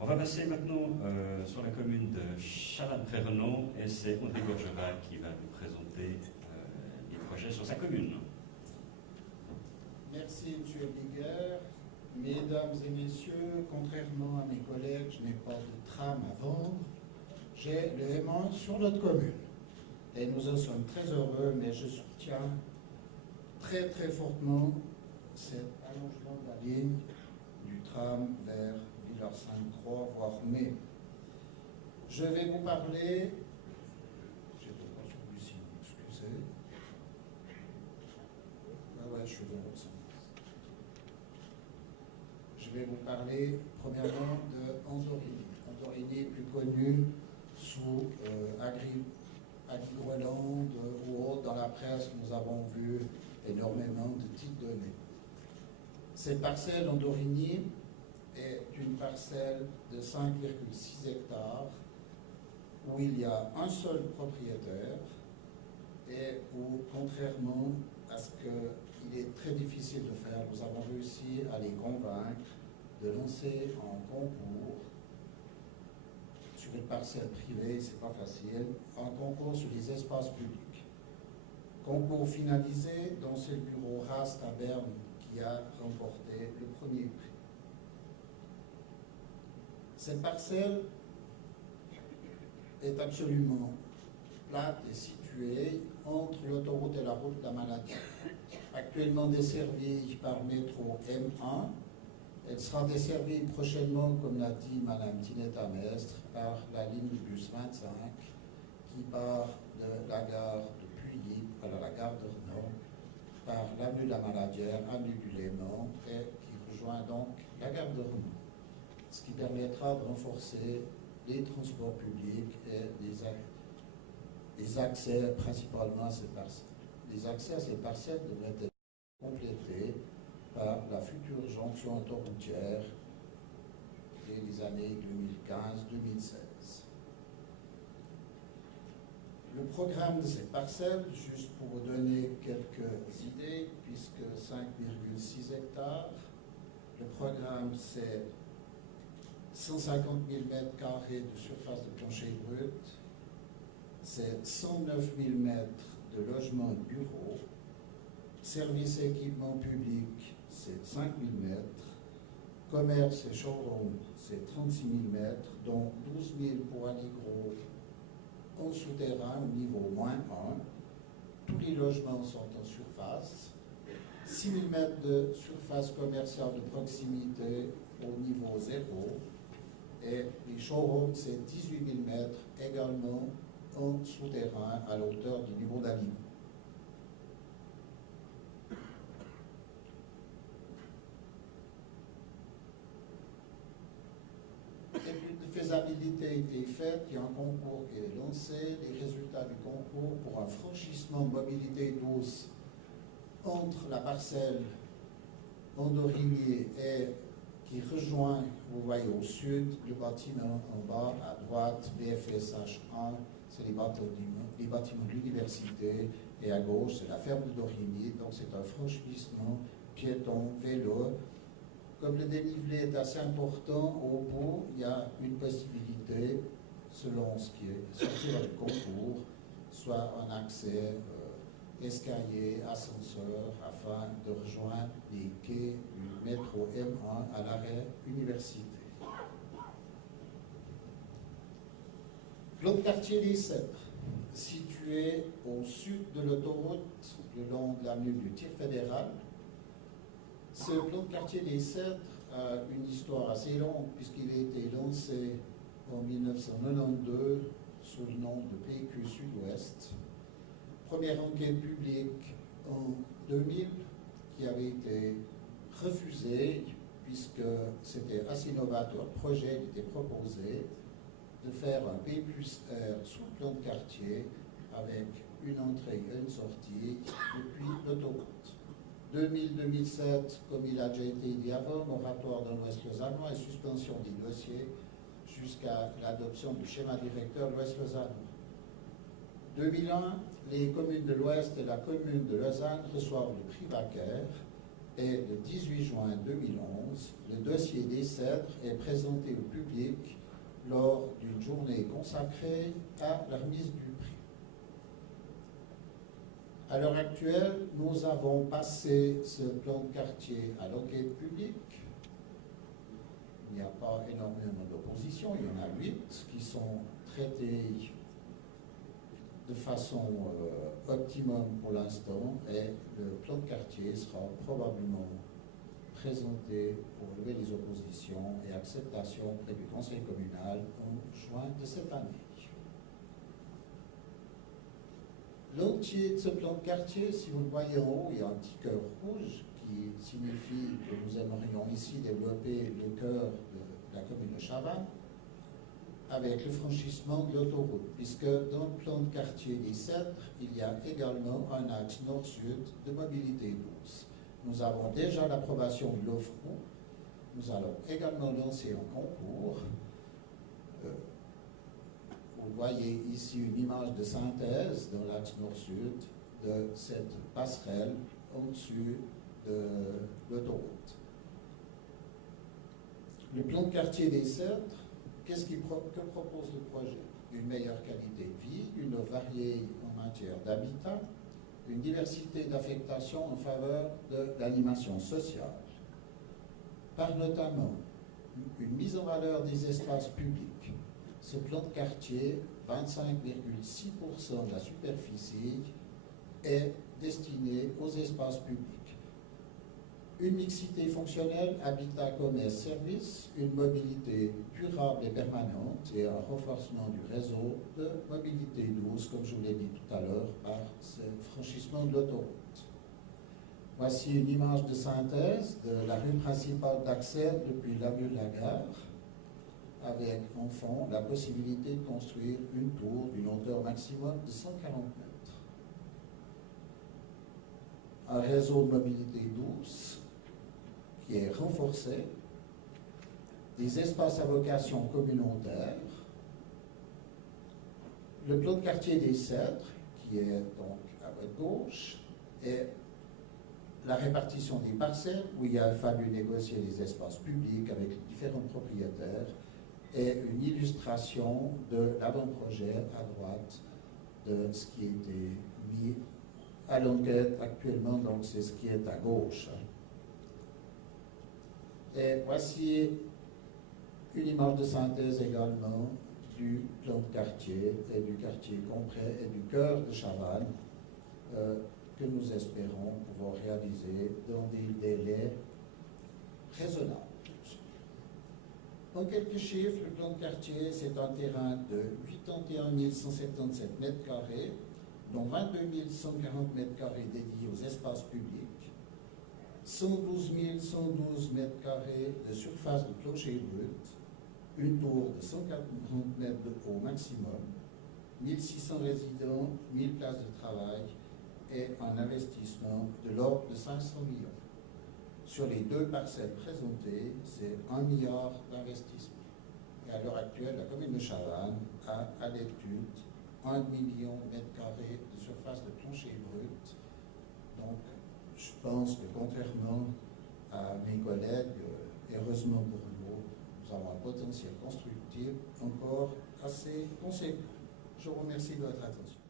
On va passer maintenant sur la commune de Chalabre-Renon et c'est André Gorgevat qui va nous présenter les projets sur sa commune. Merci, M. Biguer. Mesdames et messieurs, contrairement à mes collègues, je n'ai pas de tram à vendre. J'ai le M1 sur notre commune. Et nous en sommes très heureux, mais je soutiens très très fortement cet allongement de la ligne du tram vers Villars-Sainte-Croix, voire mai. Je vais vous parler. J'ai pas celui-ci, excusez. Ah ouais, je suis dans l'autre sens. Je vais vous parler premièrement de Andorini. Andorini, plus connu sous Agri-Groenland ou autre. Dans la presse, nous avons vu énormément de titres donnés. Cette parcelle Andorini est une parcelle de 5,6 hectares où il y a un seul propriétaire et où, contrairement à ce qu'il est très difficile de faire, nous avons réussi à les convaincre de lancer un concours sur une parcelle privée, c'est pas facile, un concours sur les espaces publics. Concours finalisé, dont c'est le bureau RAST à Berne qui a remporté le premier prix. Cette parcelle est absolument plate et située entre l'autoroute et la route de la Maladie. Actuellement desservie par métro M1, elle sera desservie prochainement, comme l'a dit Mme Tinetta Mestre, par la ligne du bus 25 qui part de la gare de Puyi à la gare de Renon, par l'avenue de la Maladière, avenue du Léman, et qui rejoint donc la gare de Renon. Ce qui permettra de renforcer les transports publics et les accès principalement à ces parcelles. Les accès à ces parcelles devraient être complétés par la future jonction autoroutière des années 2015-2016. Le programme de ces parcelles, juste pour vous donner quelques idées, puisque 5,6 hectares, le programme c'est 150 000 m² de surface de plancher brut, c'est 109 000 mètres de logement et de bureaux, services et équipements publics, c'est 5 000 mètres, commerce et showroom, c'est 36 000 mètres, dont 12 000 pour Aligro en souterrain au niveau -1. Tous les logements sont en surface, 6 000 mètres de surface commerciale de proximité au niveau 0, et les showrooms, c'est 18 000 mètres également en souterrain à la hauteur du niveau d'Aligro. L'étude de faisabilité a été faite, il y a un concours qui est lancé, les résultats du concours pour un franchissement mobilité douce entre la parcelle Andorini et qui rejoint, vous voyez au sud, le bâtiment en bas, à droite, BFSH1, c'est les bâtiments de l'université, et à gauche, c'est la ferme de Dorigny, donc c'est un franchissement piéton, vélo. Comme le dénivelé est assez important, au bout, il y a une possibilité, selon ce qui est sorti dans le concours, soit un accès escalier, ascenseur, afin de rejoindre les quais du métro M1 à l'arrêt université. L'autre quartier des Cèdres, situé au sud de l'autoroute, le long de l'avenue du Tir fédéral. Ce plan de quartier des Cèdres a une histoire assez longue, puisqu'il a été lancé en 1992 sous le nom de PQ Sud-Ouest. Première enquête publique en 2000 qui avait été refusée puisque c'était assez novateur. Le projet était proposé de faire un P+R sous le plan de quartier avec une entrée et une sortie depuis l'autoroute. 2000-2007, comme il a déjà été dit avant, moratoire dans l'Ouest lausannois et suspension des dossiers jusqu'à l'adoption du schéma directeur de l'Ouest lausannois. 2001, les communes de l'Ouest et la commune de Lausanne reçoivent le prix Vacaire Et le 18 juin 2011, le dossier des Cèdres est présenté au public lors d'une journée consacrée à la remise du prix. À l'heure actuelle, nous avons passé ce plan de quartier à l'enquête publique. Il n'y a pas énormément d'opposition, il y en a 8 qui sont traités de façon optimum pour l'instant, et le plan de quartier sera probablement présenté pour lever les oppositions et acceptation auprès du conseil communal en juin de cette année. L'entier de ce plan de quartier, si vous le voyez en haut, il y a un petit cœur rouge qui signifie que nous aimerions ici développer le cœur de la commune de Chavannes avec le franchissement de l'autoroute, puisque dans le plan de quartier des Cèdres, il y a également un axe nord-sud de mobilité douce. Nous avons déjà l'approbation de l'OFRU. Nous allons également lancer un concours. Vous voyez ici une image de synthèse dans l'axe nord-sud de cette passerelle au-dessus de l'autoroute. Le plan de quartier des Cèdres, que propose le projet? Une meilleure qualité de vie, une offre variée en matière d'habitat, une diversité d'affectation en faveur de l'animation sociale, par notamment une mise en valeur des espaces publics. Ce plan de quartier, 25,6% de la superficie, est destiné aux espaces publics. Une mixité fonctionnelle, habitat, commerce, services, une mobilité durable et permanente et un renforcement du réseau de mobilité douce, comme je vous l'ai dit tout à l'heure, par ce franchissement de l'autoroute. Voici une image de synthèse de la rue principale d'accès depuis l'avenue de la Gare, avec en fond la possibilité de construire une tour d'une hauteur maximum de 140 mètres. Un réseau de mobilité douce qui est renforcé, des espaces à vocation communautaire, le plan de quartier des Cèdres, qui est donc à votre gauche, et la répartition des parcelles, où il a fallu négocier les espaces publics avec les différents propriétaires, et une illustration de l'avant-projet à droite de ce qui a été mis à l'enquête actuellement, donc c'est ce qui est à gauche. Et voici une image de synthèse également du plan de quartier et du quartier complet et du cœur de Chavannes que nous espérons pouvoir réaliser dans des délais raisonnables. En quelques chiffres, le plan de quartier, c'est un terrain de 81 177 mètres carrés, dont 22 140 mètres carrés dédiés aux espaces publics, 112 112 mètres carrés de surface de clocher brut, une tour de 140 mètres de haut maximum, 1600 résidents, 1000 places de travail et un investissement de l'ordre de 500 millions. Sur les 2 parcelles présentées, c'est 1 milliard d'investissements. Et à l'heure actuelle, la commune de Chavannes a à l'étude 1 million de mètres carrés de surface de plancher brut. Donc, je pense que contrairement à mes collègues, heureusement pour nous, nous avons un potentiel constructif encore assez conséquent. Je vous remercie de votre attention.